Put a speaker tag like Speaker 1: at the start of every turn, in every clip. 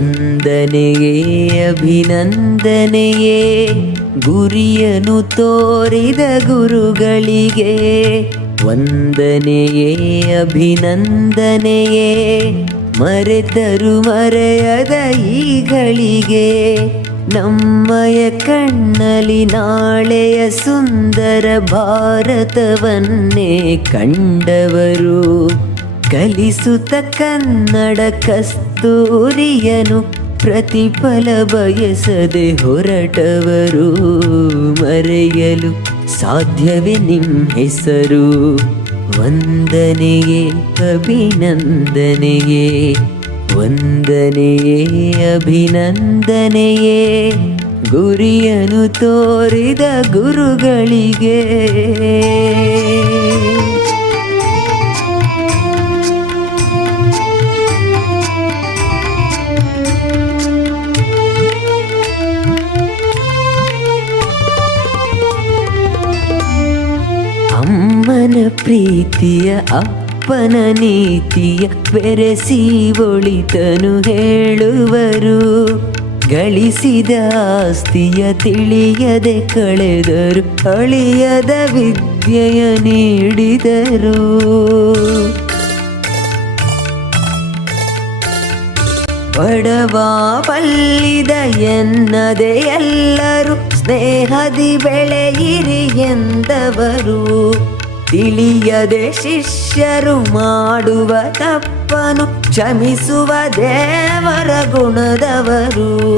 Speaker 1: ವಂದನೆಯೇ, ಅಭಿನಂದನೆಯೇ ಗುರಿಯನು ತೋರಿದ ಗುರುಗಳಿಗೆ. ವಂದನೆಯೇ, ಅಭಿನಂದನೆಯೇ, ಮರೆತರು ಮರೆಯದ ಈಗಳಿಗೆ ನಮ್ಮಯ ಕಣ್ಣಲ್ಲಿ ನಾಳೆಯ ಸುಂದರ ಭಾರತವನ್ನೇ ಕಂಡವರು. ಕಲಿಸುತ್ತ ಕನ್ನಡ ಕಸ್ತೂರಿಯನು ಪ್ರತಿಫಲ ಬಯಸದೆ ಹೊರಟವರು ಮರೆಯಲು ಸಾಧ್ಯವೇ ನಿಮ್ಮ ಹೆಸರು. ವಂದನೆಯೇ ಅಭಿನಂದನೆಯೇ ವಂದನೆಯೇ ಅಭಿನಂದನೆಯೇ. ಗುರಿಯನು ತೋರಿದ ಗುರುಗಳಿಗೆ ಪ್ರೀತಿಯ ಅಪ್ಪನ ನೀತಿಯ ಬೆರೆಸಿ ಒಳಿತನು ಹೇಳುವರು. ಗಳಿಸಿದ ಆಸ್ತಿಯ ತಿಳಿಯದೆ ಕಳೆದರು, ಅಳಿಯದ ವಿದ್ಯೆಯ ನೀಡಿದರು. ಬಡವಾ ಪಲ್ಲಿದ ಎನ್ನದೆ ಎಲ್ಲರೂ, ಸ್ನೇಹದಿ ಬೆಳೆಯಿರಿ ಎಂದವರು. ತಿಳಿಯದೆ ಶಿಷ್ಯರು ಮಾಡುವ ತಪ್ಪನು ಕ್ಷಮಿಸುವ ದೇವರ ಗುಣದವರು.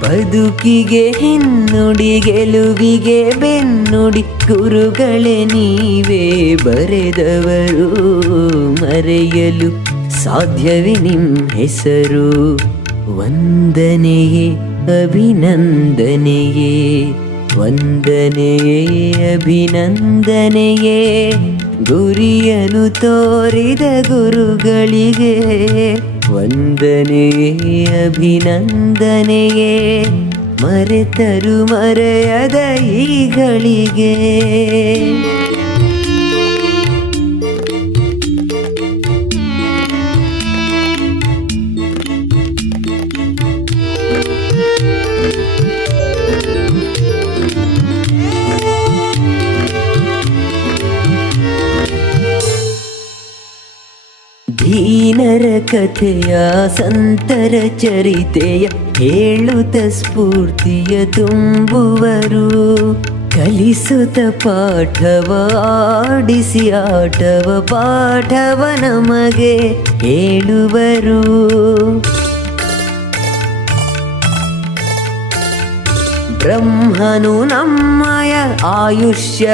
Speaker 1: ಬದುಕಿಗೆ ಹಿನ್ನುಡಿ, ಗೆಲುವಿಗೆ ಬೆನ್ನುಡಿ, ಗುರುಗಳೇ ನೀವೇ ಬರೆದವರು. ಮರೆಯಲು ಸಾಧ್ಯವೇ ನಿಮ್ಮ ಹೆಸರು. ವಂದನೆಯೇ, ಅಭಿನಂದನೆಯೇ. ವಂದನೆಯೇ ಅಭಿನಂದನೆಯೇ ಗುರಿಯನು ತೋರಿದ ಗುರುಗಳಿಗೆ ವಂದನೆಯೇ ಅಭಿನಂದನೆಯೇ ಮರೆತರು ಮರೆಯದ ಈಗಳಿಗೆ ದೀನರ ಕಥೆಯ ಸಂತರ ಚರಿತೆಯ ಹೇಳುತ್ತ ಸ್ಫೂರ್ತಿಯ ತುಂಬುವರು. ಕಲಿಸುತ್ತ ಪಾಠವ, ಆಡಿಸಿ ಆಟವ, ಪಾಠವ ನಮಗೆ ಹೇಳುವರು. ಬ್ರಹ್ಮನು ನಮ್ಮಯ ಆಯುಷ್ಯ